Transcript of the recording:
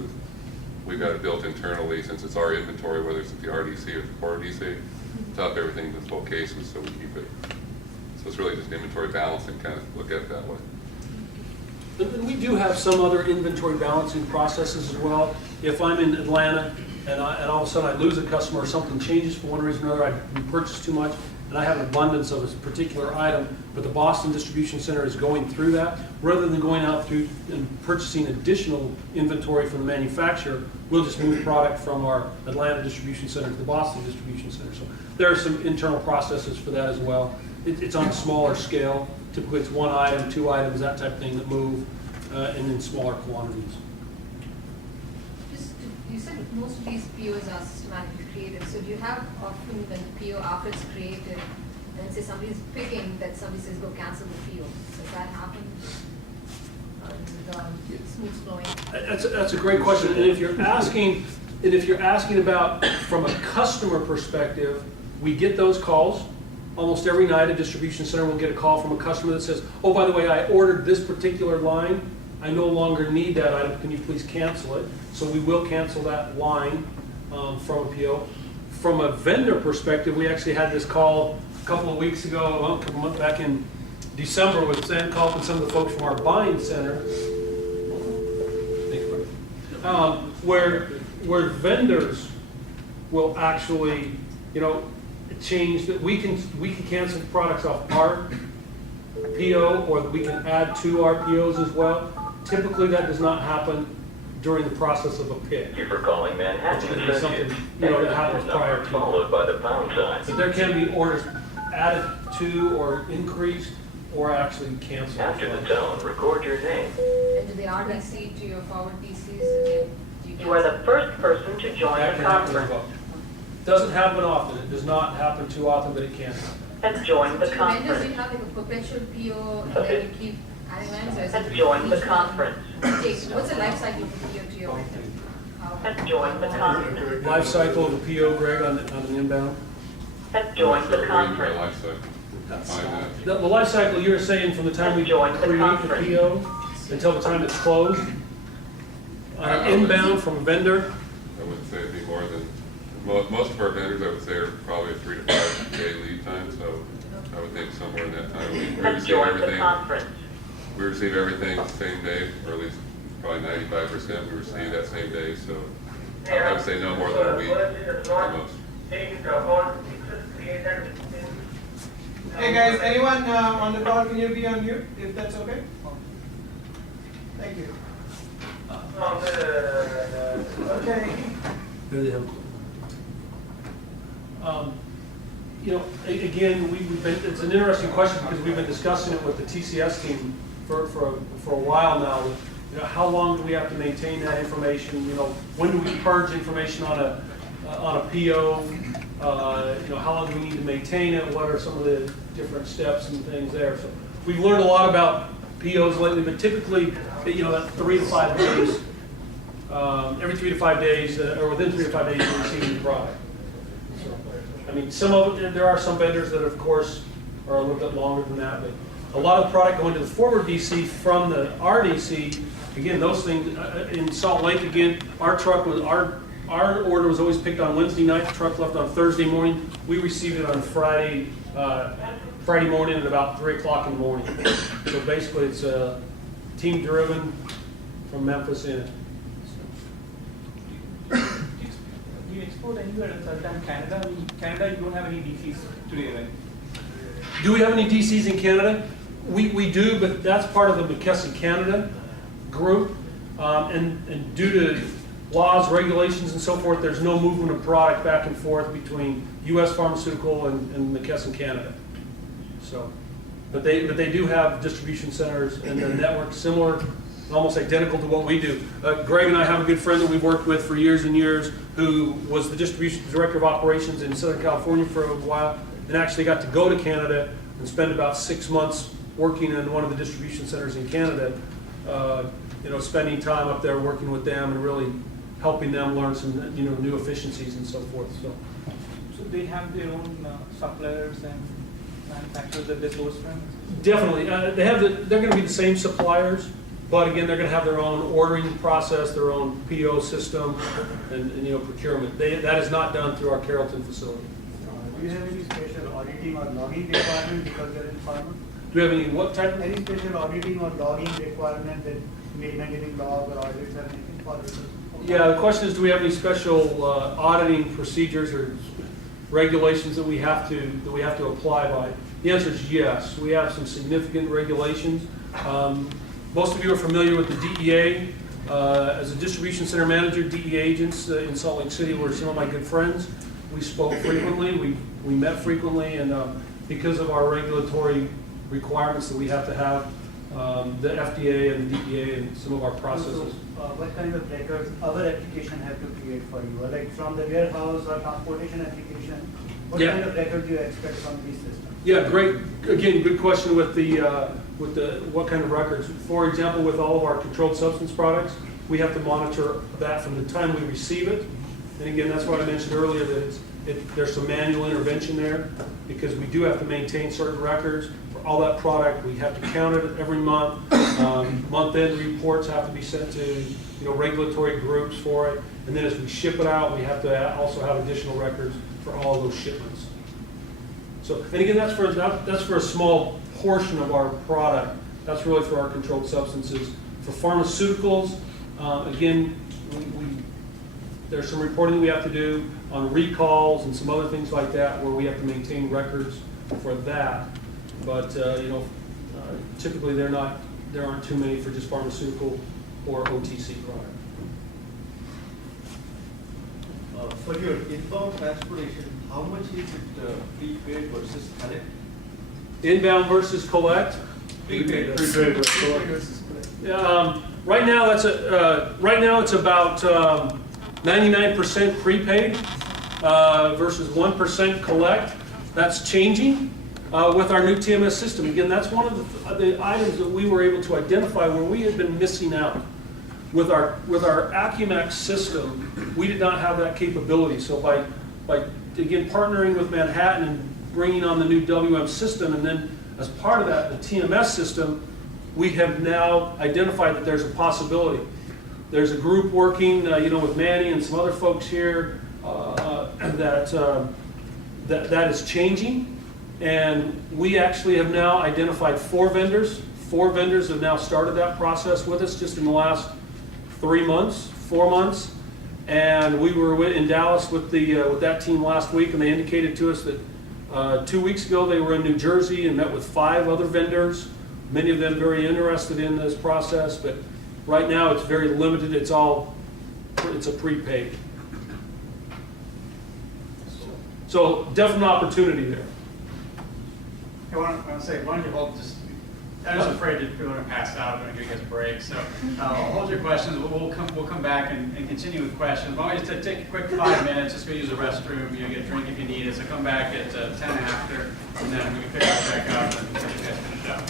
cases, we've got it built internally since it's our inventory, whether it's at the RDC or the core DC, top everything in full cases, so we keep it. So it's really just inventory balancing, kind of look at it that way. And we do have some other inventory balancing processes as well. If I'm in Atlanta and all of a sudden I lose a customer or something changes for one reason or another, we purchase too much, and I have an abundance of a particular item, but the Boston Distribution Center is going through that, rather than going out through and purchasing additional inventory from the manufacturer, we'll just move product from our Atlanta Distribution Center to the Boston Distribution Center. So there are some internal processes for that as well. It's on a smaller scale. Typically it's one item, two items, that type of thing that move, and in smaller quantities. You said most of these POs are systematically created, so do you have often when the PO after it's created, and say somebody's picking, that somebody says go cancel the PO? Does that happen? And smooth flowing? That's a great question, and if you're asking about from a customer perspective, we get those calls. Almost every night a distribution center will get a call from a customer that says, oh, by the way, I ordered this particular line. I no longer need that item. Can you please cancel it? So we will cancel that line from a PO. From a vendor perspective, we actually had this call a couple of weeks ago, well, a couple months back in December with Sam Culp and some of the folks from our buying center, where vendors will actually, change that we can cancel products off our PO, or that we can add to our POs as well. Typically, that does not happen during the process of a pick. Thank you for calling Manhattan. It's gonna be something that happens prior to. Followed by the pound sign. But there can be orders added to or increased or actually canceled. After the tone, record your name. And do the RDC to your forward DCs again? You are the first person to join That the can happen as conference. well. Doesn't happen often. It does not happen too often, but it can happen. Has joined the Do vendors conference. do have like a perpetual PO and then you keep adding lines? Or is Has it joined the each one? conference. Okay, what's the life cycle of the PO to your? Has joined the conference. Life cycle of a PO, Greg, on an inbound. Has joined the So conference. life cycle, define that. The life cycle, you're saying from the time we Join the create the conference. PO until the time it's closed? On an inbound from a vendor? I wouldn't say it'd be more than, most of our vendors, I would say, are probably a 3 to 5 day lead time, so I would think somewhere in that time. We Has receive joined the everything, conference. we receive everything the same day, or at least probably 95% we receive that same day, so I would say no more than a week at most. Hey guys, anyone on the call, can you be on mute, if that's okay? Thank you. Okay. Again, we've been, it's an interesting question because we've been discussing it with the TCS team for a while now. How long do we have to maintain that information? When do we purge information on a PO? How long do we need to maintain it? What are some of the different steps and things there? So we've learned a lot about POs lately, but typically, that 3 to 5 days, every 3 to 5 days, or within 3 to 5 days, you're receiving the product. So, I mean, there are some vendors that, of course, are a little bit longer than that, but a lot of product going to the forward DC from the RDC, again, those things, in Salt Lake, again, our order was always picked on Wednesday night, the truck left on Thursday morning. We received it on Friday morning at about 3 o'clock in the morning. So basically, it's team driven from Memphis in. Do you export anywhere other than Canada? In Canada, you don't have any DCs today, right? Do we have any DCs in Canada? We do, but that's part of the McKesson Canada group. And due to laws, regulations, and so forth, there's no movement of product back and forth between U.S. Pharmaceutical and McKesson Canada. So, but they do have distribution centers and a network similar, almost identical to what we do. Greg and I have a good friend that we've worked with for years and years, who was the distribution director of operations in Southern California for a while, and actually got to go to Canada and spend about 6 months working in one of the distribution centers in Canada. Spending time up there working with them and really helping them learn some new efficiencies and so forth. So they have their own suppliers and manufacturers that they source from? Definitely, they're going to be the same suppliers But again, they're gonna have their own ordering process, their own PO system, and you know, procurement. That is not done through our Carrollton facility. Do you have any special auditing or logging requirement because they're in pharma? Do we have any, what type of? Any special auditing or logging requirement that maintaining log or audits or anything for this? Yeah, the question is, do we have any special auditing procedures or regulations that we have to apply by? The answer is yes. We have some significant regulations. Most of you are familiar with the DEA. As a distribution center manager, DEA agents in Salt Lake City were some of my good friends. We spoke frequently, we met frequently, and because of our regulatory requirements that we have to have, the FDA and the DEA and some of our processes. What kind of records our application have to create for you? Like from the warehouse or transportation application? What Yeah. kind of record do you expect from these systems? Yeah, great. Again, good question with the what kind of records. For example, with all of our controlled substance products, we have to monitor that from the time we receive it. And again, that's what I mentioned earlier, that there's some manual intervention there, because we do have to maintain certain records for all that product. We have to count it every month. Month-end reports have to be sent to regulatory groups for it. And then as we ship it out, we have to also have additional records for all of those shipments. So, and again, that's for a small portion of our product. That's really for our controlled substances. For pharmaceuticals, again, there's some reporting we have to do on recalls and some other things like that, where we have to maintain records for that. But typically there aren't too many for just pharmaceutical or OTC product. For your inbound transportation, how much is it prepaid versus collect? Inbound versus collect? Prepaid. Prepaid versus collect. Right now it's about 99% prepaid versus 1% collect. That's changing with our new TMS system. Again, that's one of the items that we were able to identify where we had been missing out. With our Acumax system, we did not have that capability. So by again partnering with Manhattan and bringing on the new WM system, and then as part of that, the TMS system, we have now identified that there's a possibility. There's a group working, with Manny and some other folks here that is changing, and we actually have now identified 4 vendors. 4 vendors have now started that process with us just in the last 4 months, and we were in Dallas with that team last week, and they indicated to us that 2 weeks ago they were in New Jersey and met with 5 other vendors, many of them very interested in this process, but right now it's very limited. It's a prepaid. So definite opportunity there. I want to say, why don't you hold just, I was afraid that people are going to pass out, I'm going to give you guys a break. So hold your questions, we'll come back and continue with questions. Why don't you take a quick 5 minutes, just go use the restroom, get a drink if you need it. So come back at 10 after, and then we can pick it back up and you guys finish up.